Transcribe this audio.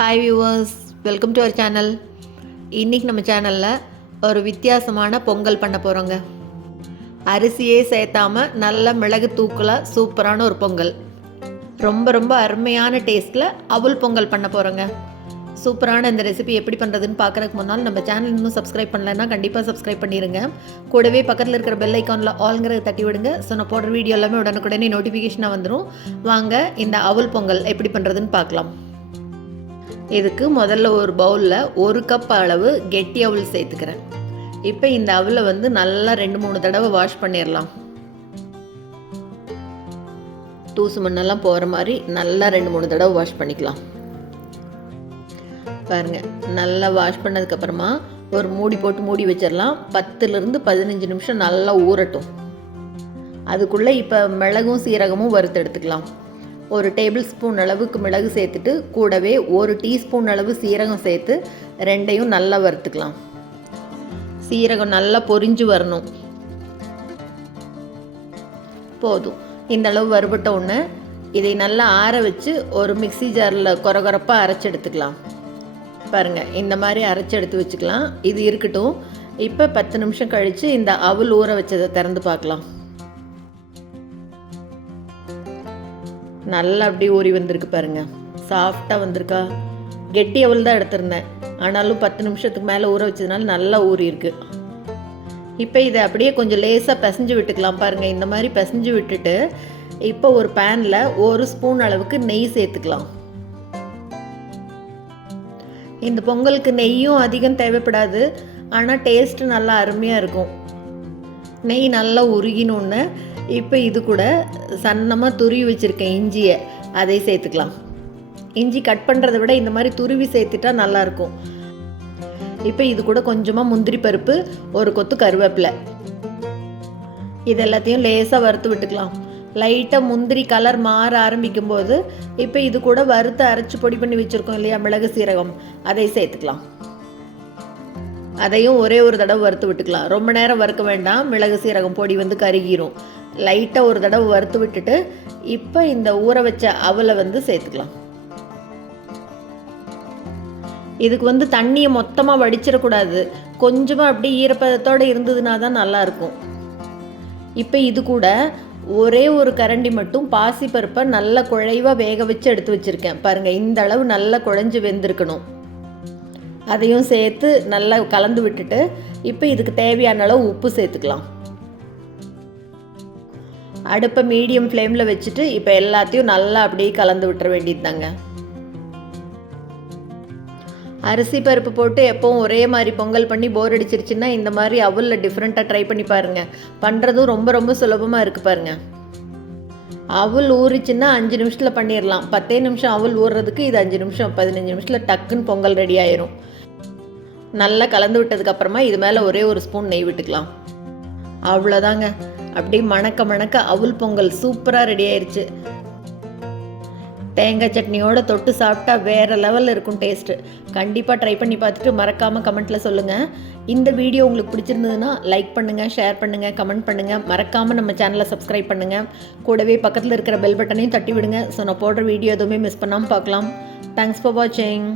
Hi viewers, welcome to our channel. இன்றைக்கி நம்ம சேனலில் ஒரு வித்தியாசமான பொங்கல் பண்ண போகிறோங்க. அரிசியே சேர்த்தாமல் நல்ல மிளகு தூக்கில் சூப்பரான ஒரு பொங்கல், ரொம்ப அருமையான டேஸ்ட்டில் அவுல் பொங்கல் பண்ண போகிறோங்க. சூப்பரான இந்த ரெசிபி எப்படி பண்ணுறதுன்னு பார்க்குறதுக்கு முன்னால் நம்ம சேனல் இன்னும் சப்ஸ்கிரைப் பண்ணலைன்னா கண்டிப்பாக சப்ஸ்கிரைப் பண்ணிடுங்க. கூடவே பக்கத்தில் இருக்கிற பெல் ஐக்கானில் ஆல்ங்கிறத தட்டி விடுங்க. ஸோ நான் போடுற வீடியோ எல்லாமே உடனுக்குடனே நோட்டிஃபிகேஷனாக வந்துடும். வாங்க இந்த அவுல் பொங்கல் எப்படி பண்ணுறதுன்னு பார்க்கலாம். இதுக்கு முதல்ல ஒரு பவுலில் 1 கப் அளவு கெட்டி அவுல் சேர்த்துக்கிறேன். இப்போ இந்த அவுலை நல்லா 2-3 தடவை வாஷ் பண்ணிடலாம். தூசு மண்ணெல்லாம் போகிற மாதிரி நல்லா 2-3 தடவை வாஷ் பண்ணிக்கலாம். பாருங்கள், நல்லா வாஷ் பண்ணதுக்கப்புறமா ஒரு மூடி போட்டு மூடி வச்சிடலாம். 10லேருந்து 15 நிமிஷம் நல்லா ஊறட்டும். அதுக்குள்ளே இப்போ மிளகும் சீரகமும் வறுத்து எடுத்துக்கலாம். 1 டேபிள் ஸ்பூன் அளவுக்கு மிளகு சேர்த்துட்டு கூடவே 1 டீஸ்பூன் அளவு சீரகம் சேர்த்து ரெண்டையும் நல்லா வறுத்துக்கலாம். சீரகம் நல்லா பொரிஞ்சு வரணும். போதும், இந்த அளவு வறுபட்ட உடனே இதை நல்லா ஆற வச்சு ஒரு மிக்ஸி ஜாரில் கொரகொரப்பாக அரைச்சி எடுத்துக்கலாம். பாருங்கள், இந்த மாதிரி அரைச்சி எடுத்து வச்சுக்கலாம். இது இருக்கட்டும். இப்போ 10 நிமிஷம் கழித்து இந்த அவுல் ஊற வச்சதை திறந்து பார்க்கலாம். நல்லா அப்படி ஊறி வந்திருக்கு பாருங்கள், சாஃப்டாக வந்திருக்கா. கெட்டி அவள் தான் எடுத்திருந்தேன், ஆனாலும் 10 நிமிஷத்துக்கு மேலே ஊற வச்சதுனால நல்லா ஊறி இருக்கு. இப்போ இதை அப்படியே கொஞ்சம் லேசாக பிசைஞ்சு விட்டுக்கலாம். பாருங்கள், இந்த மாதிரி பிசைஞ்சு விட்டுட்டு இப்போ ஒரு பேனில் 1 ஸ்பூன் அளவுக்கு நெய் சேர்த்துக்கலாம். இந்த பொங்கலுக்கு நெய்யும் அதிகம் தேவைப்படாது, ஆனால் டேஸ்ட்டு நல்லா அருமையாக இருக்கும். நெய் நல்லா உருகினோன்னு இப்போ இது கூட சன்னமாக துருவி வச்சுருக்கேன் இஞ்சியை அதை சேர்த்துக்கலாம். இஞ்சி கட் பண்ணுறதை விட இந்த மாதிரி துருவி சேர்த்துட்டா நல்லாயிருக்கும். இப்போ இது கூட கொஞ்சமாக முந்திரி பருப்பு, ஒரு கொத்து கருவேப்பிலை, இது எல்லாத்தையும் லேசாக வறுத்து விட்டுக்கலாம். லைட்டாக முந்திரி கலர் மாற ஆரம்பிக்கும் போது இப்போ இது கூட வறுத்து அரைச்சி பொடி பண்ணி வச்சுருக்கோம் இல்லையா, மிளகு சீரகம், அதை சேர்த்துக்கலாம். அதையும் ஒரே ஒரு தடவை வறுத்து விட்டுக்கலாம். ரொம்ப நேரம் வறுக்க வேண்டாம், மிளகு சீரகம் பொடி கருகிரும். லைட்டாக ஒரு தடவை வறுத்து விட்டுட்டு இப்போ இந்த ஊற வச்ச அவலை சேர்த்துக்கலாம். இதுக்கு தண்ணியை மொத்தமாக வடிச்சிடக்கூடாது, கொஞ்சமாக அப்படியே ஈரப்பதத்தோடு இருந்ததுனா தான் நல்லாயிருக்கும். இப்போ இது கூட ஒரே ஒரு கரண்டி மட்டும் பாசிப்பருப்பை நல்லா குழைவாக வேக வச்சு எடுத்து வச்சுருக்கேன். பாருங்கள், இந்த அளவு நல்லா குழைஞ்சி வெந்திருக்கணும். அதையும் சேர்த்து நல்லா கலந்து விட்டுட்டு இப்போ இதுக்கு தேவையான அளவு உப்பு சேர்த்துக்கலாம். அடுப்பை மீடியம் ஃப்ளேமில் வச்சுட்டு இப்போ எல்லாத்தையும் நல்லா அப்படியே கலந்து விட்டுற வேண்டியது தாங்க. அரிசி பருப்பு போட்டு எப்போவும் ஒரே மாதிரி பொங்கல் பண்ணி போர் அடிச்சிருச்சுன்னா இந்த மாதிரி அவலில் டிஃப்ரெண்ட்டாக ட்ரை பண்ணி பாருங்கள். பண்ணுறதும் ரொம்ப சுலபமாக இருக்குது பாருங்கள். அவல் ஊறிச்சுன்னா 5 நிமிஷத்தில் பண்ணிடலாம். 10 நிமிஷம் அவல் ஊறுறதுக்கு இது 5 நிமிஷம், 15 நிமிஷத்தில் டக்குன்னு பொங்கல் ரெடி ஆயிரும். நல்லா கலந்து விட்டதுக்கப்புறமா இது மேலே ஒரே ஒரு ஸ்பூன் நெய் விட்டுக்கலாம். அவ்வளோதாங்க, அப்படியே மணக்க அவுல் பொங்கல் சூப்பராக ரெடி ஆயிடுச்சு. தேங்காய் சட்னியோடு தொட்டு சாப்பிட்டா வேறு லெவலில் இருக்கும் டேஸ்ட்டு. கண்டிப்பாக ட்ரை பண்ணி பார்த்துட்டு மறக்காமல் கமெண்ட்டில் சொல்லுங்கள். இந்த வீடியோ உங்களுக்கு பிடிச்சிருந்ததுன்னா லைக் பண்ணுங்கள், ஷேர் பண்ணுங்கள், கமெண்ட் பண்ணுங்கள். மறக்காமல் நம்ம சேனலை சப்ஸ்கிரைப் பண்ணுங்கள். கூடவே பக்கத்தில் இருக்கிற பெல் பட்டனையும் தட்டி விடுங்க. ஸோ நான் போடுற வீடியோ எதுவுமே மிஸ் பண்ணாமல் பார்க்கலாம். தேங்க்ஸ் ஃபார் வாட்சிங்.